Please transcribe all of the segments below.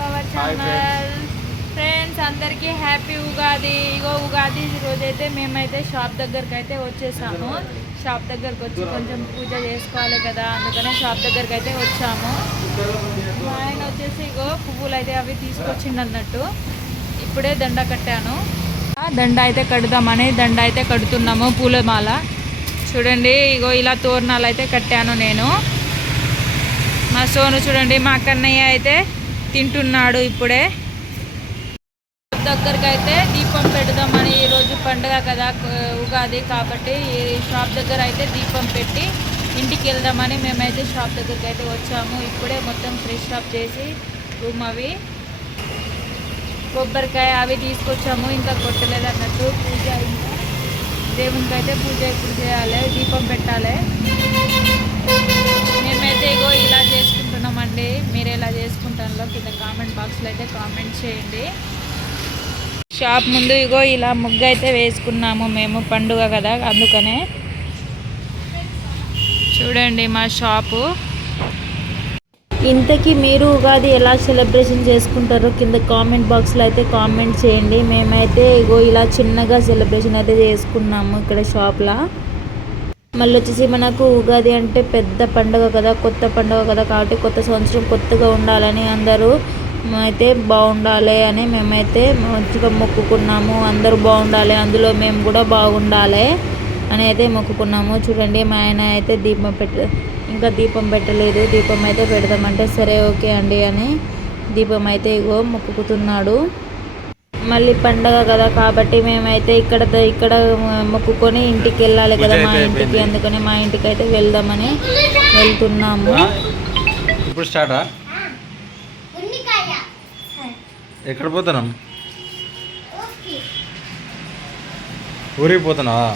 To our channel friends అందరికీ happy Ugadi. ఇగో ఉగాది రోజైతే మేమైతే షాప్ దగ్గరికి అయితే వచ్చేసాము. షాప్ దగ్గరకు వచ్చి కొంచెం పూజ చేసుకోవాలి కదా అందుకనే షాప్ దగ్గరికి అయితే వచ్చాము ఆయన వచ్చేసి ఇగో పువ్వులు అయితే అవి తీసుకొచ్చిండు అన్నట్టు ఇప్పుడే దండ కట్టాను. దండ అయితే కడదామని దండ అయితే కడుతున్నాము పూలమాల. చూడండి ఇగో ఇలా తోరణాలు అయితే కట్టాను నేను. మా సోను చూడండి మా కన్నయ్య అయితే తింటున్నాడు ఇప్పుడే. దగ్గరికి అయితే దీపం పెడదామని ఈరోజు పండుగ కదా ఉగాది కాబట్టి ఈ షాప్ దగ్గర అయితే దీపం పెట్టి ఇంటికి వెళ్దామని మేమైతే షాప్ దగ్గరికి అయితే వచ్చాము. ఇప్పుడే మొత్తం ఫ్రెష్ అప్ చేసి రూమ్ అవి కొబ్బరికాయ అవి తీసుకొచ్చాము. ఇంకా కొట్టలేదు అన్నట్టు పూజ ఇంకా దేవునికి అయితే పూజ ఇప్పుడు చేయాలి దీపం పెట్టాలి మేమైతే ఇగో ఇలా చేసుకుంటున్నామండి మీరు కింద కామెంట్ బాక్స్లో అయితే కామెంట్ చేయండి. షాప్ ముందు ఇగో ఇలా ముగ్గు అయితే వేసుకున్నాము మేము పండుగ కదా అందుకనే. చూడండి మా షాపు ఇంతకీ మీరు ఉగాది ఎలా సెలబ్రేషన్ చేసుకుంటారో కింద కామెంట్ బాక్స్లో అయితే కామెంట్ చేయండి. మేమైతే ఇగో ఇలా చిన్నగా సెలబ్రేషన్ అయితే చేసుకున్నాము ఇక్కడ షాప్లో మళ్ళీ వచ్చేసి మనకు ఉగాది అంటే పెద్ద పండుగ కదా కొత్త పండుగ కదా కాబట్టి కొత్త సంవత్సరం కొత్తగా ఉండాలని అందరూ అయితే బాగుండాలి అని మేమైతే మంచిగా మొక్కుకున్నాము. అందరూ బాగుండాలి అందులో మేము కూడా బాగుండాలి అని అయితే మొక్కుకున్నాము. చూడండి మా ఆయన అయితే దీపం పెట్ట ఇంకా దీపం పెట్టలేదు. దీపం అయితే పెడదామంటే సరే ఓకే అండి అని దీపం అయితే ఇగో మొక్కుకుతున్నాడు. మళ్ళీ పండగ కదా కాబట్టి మేమైతే ఇక్కడ ఇక్కడ మొక్కుకొని ఇంటికి వెళ్ళాలి కదా మా ఇంటికి. అందుకని మా ఇంటికి అయితే వెళ్దామని వెళ్తున్నాము. ఇప్పుడు స్టార్టా ఎక్కడ పోతున్నాం? ఊరికి పోతున్నావా?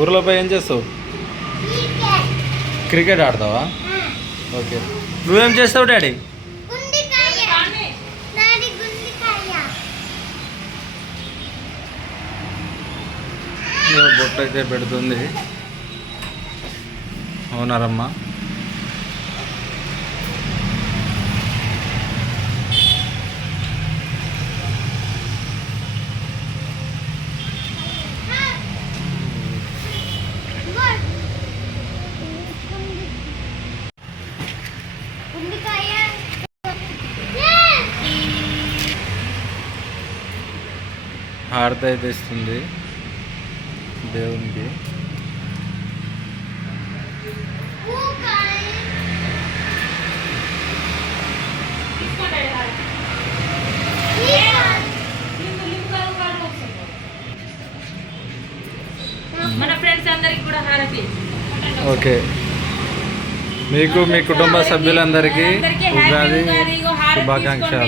ఊర్లో పోయి ఏం చేస్తావు? క్రికెట్. ఆడతావా? ఓకే. నువ్వేం చేస్తావు డాడీ? బొట్టు అయితే పెడుతుంది. అవునారమ్మా? హారత అయితే ఇస్తుంది. దేవునికి. మన ఫ్రెండ్స్ అందరికి కూడా హారతి. ఓకే. మీకు మీ కుటుంబ సభ్యులందరికీ ఉగాది శుభాకాంక్షలు.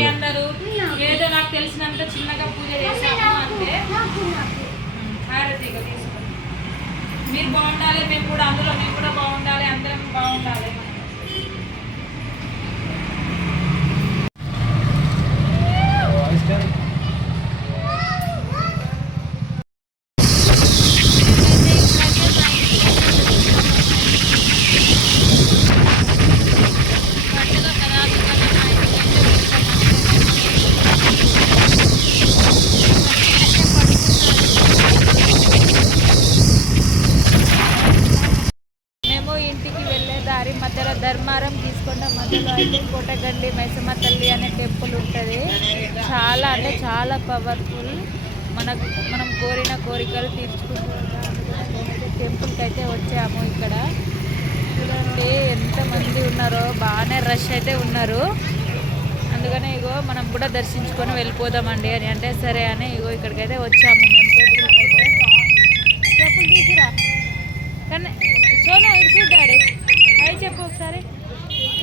ఏదో నాకు తెలిసినంత చిన్నగా పూజ చేశాము అంతే ఉమ్, హారతి ఇగో తీసుకోండి. మీరు బాగుండాలి మేము కూడా అందులో మేము కూడా బాగుండాలి అందరం బాగుండాలి పండుగ కదా అందుకని మా ఇంటికి అయితే మేము ఇంటికి వెళ్ళే దారి మధ్యలో ధర్మారం తీసుకుంటే. మధ్యలో అయితే కోటగండి మైసమ్మ తల్లి అనే టెంపుల్ ఉంటుంది. చాలా అంటే చాలా పవర్ఫుల్. మనకు మనం కోరిన కోరికలు తీర్చుకుంటున్నాము టెంపుల్కి అయితే వచ్చాము ఇక్కడ. చూడండి ఎంతమంది ఉన్నారో బాగానే రష్ అయితే ఉన్నారు. అందుకనే ఇగో మనం కూడా దర్శించుకొని వెళ్ళిపోదామండి అని. అంటే సరే అని ఇగో ఇక్కడికైతే వచ్చాము మేము. టెంపుల్కి అయితే. టెంపుల్ తీసుకురా కానీ సోను ఇటు చూడు డాడీ హాయ్ చెప్పు ఒకసారి.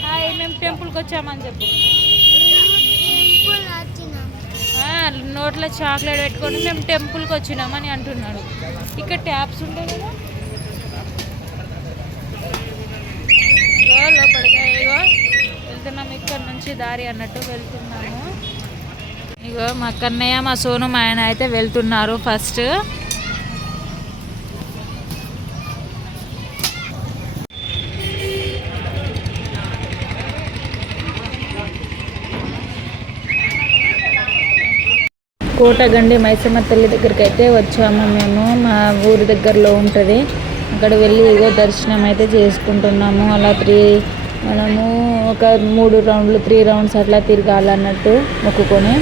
హాయ్ మేము టెంపుల్కి వచ్చామని చెప్పు. నోట్లో చాక్లెట్ పెట్టుకొని మేము టెంపుల్కి వచ్చినామని అంటున్నాడు. ఇక్కడ ట్యాప్స్ ఉంటాయి కదా. లోపలికి ఇగో. వెళ్తున్నాం ఇక్కడ నుంచి దారి అన్నట్టు వెళ్తున్నాము. ఇగో మా కన్నయ్య మా సోను మా ఆయన అయితే వెళ్తున్నారు ఫస్ట్. కోటగండి మైసమ్మ తల్లి దగ్గరికి అయితే వచ్చాము మేము. మా ఊరి దగ్గరలో ఉంటుంది. అక్కడ వెళ్ళి ఇగో దర్శనం అయితే చేసుకుంటున్నాము. అలా త్రీ మనము ఒక మూడు రౌండ్లు త్రీ రౌండ్స్ అట్లా తిరగాలన్నట్టు మొక్కుకొని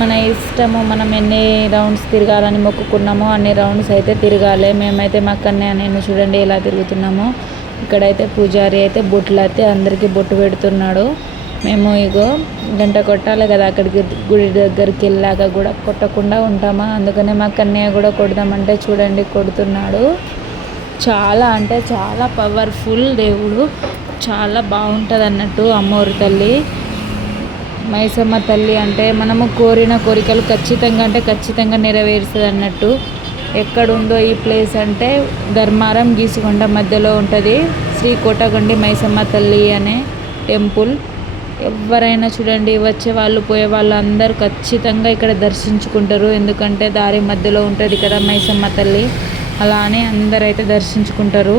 మన ఇష్టము మనం ఎన్ని రౌండ్స్ తిరగాలని మొక్కుకున్నామో అన్ని రౌండ్స్ అయితే తిరగాలి. మేమైతే మా కన్య నేను చూడండి ఎలా తిరుగుతున్నామో. ఇక్కడైతే పూజారి అయితే బొట్లు అయితే అందరికీ బొట్టు పెడుతున్నాడు. మేము ఇగో గంట కొట్టాలి కదా అక్కడికి గుడి దగ్గరికి వెళ్ళాక కూడా కొట్టకుండా ఉంటామా? అందుకనే మా కన్నయ్య కూడా కొడదామంటే చూడండి కొడుతున్నాడు. చాలా అంటే చాలా పవర్ఫుల్ దేవుడు. చాలా బాగుంటుంది అన్నట్టు అమ్మోరు తల్లి. మైసమ్మ తల్లి అంటే మనము కోరిన కోరికలు ఖచ్చితంగా అంటే ఖచ్చితంగా నెరవేరుస్తుంది అన్నట్టు. ఎక్కడుందో ఈ ప్లేస్ అంటే ధర్మారం గీసుకొండ మధ్యలో ఉంటుంది. శ్రీ కోటగండి మైసమ్మ తల్లి అనే టెంపుల్. ఎవరైనా చూడండి వచ్చే వాళ్ళు పోయే వాళ్ళు అందరూ ఖచ్చితంగా ఇక్కడ దర్శించుకుంటారు. ఎందుకంటే దారి మధ్యలో ఉంటుంది కదా మైసమ్మ తల్లి. అలానే అందరైతే దర్శించుకుంటారు.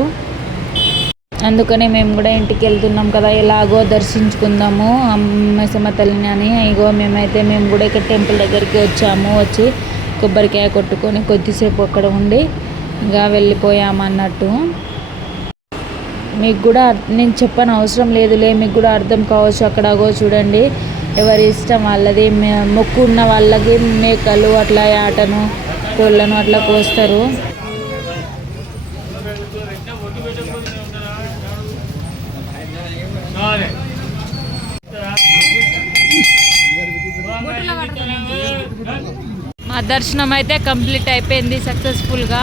అందుకనే మేము కూడా ఇంటికి వెళ్తున్నాం కదా ఎలాగో దర్శించుకుందాము మైసమ్మ తల్లిని అని. ఇగో మేమైతే మేము కూడా ఇక్కడ టెంపుల్ దగ్గరికి వచ్చాము వచ్చి కొబ్బరికాయ కొట్టుకొని కొద్దిసేపు అక్కడ ఉండి ఇంకా వెళ్ళిపోయాము అన్నట్టు మీకు కూడా నేను చెప్పని అవసరం లేదులే మీకు కూడా అర్థం కావచ్చు అక్కడగో చూడండి. ఎవరి ఇష్టం వాళ్ళది మొక్కు ఉన్న వాళ్ళకి మేకలు అట్లా ఆటను కోళ్ళను అట్లా కోస్తారు. మా దర్శనం అయితే కంప్లీట్ అయిపోయింది సక్సెస్ఫుల్గా.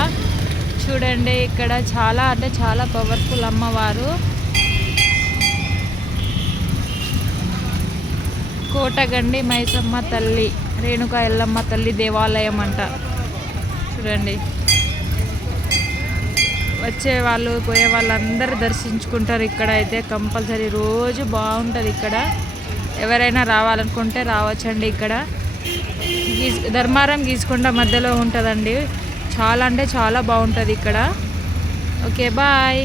చూడండి ఇక్కడ చాలా అంటే చాలా పవర్ఫుల్ అమ్మవారు. కోటగండి మైసమ్మ తల్లి రేణుక ఎల్లమ్మ తల్లి దేవాలయం అంట. చూడండి. వచ్చే వాళ్ళు పోయే వాళ్ళందరూ దర్శించుకుంటారు ఇక్కడ అయితే కంపల్సరీ రోజు బాగుంటుంది ఇక్కడ. ఎవరైనా రావాలనుకుంటే రావచ్చండి ఇక్కడ. గీజ్ ధర్మారం గీసుకొండ మధ్యలో ఉంటుందండి. చాలా అంటే చాలా బాగుంటుంది ఇక్కడ. Okay bye.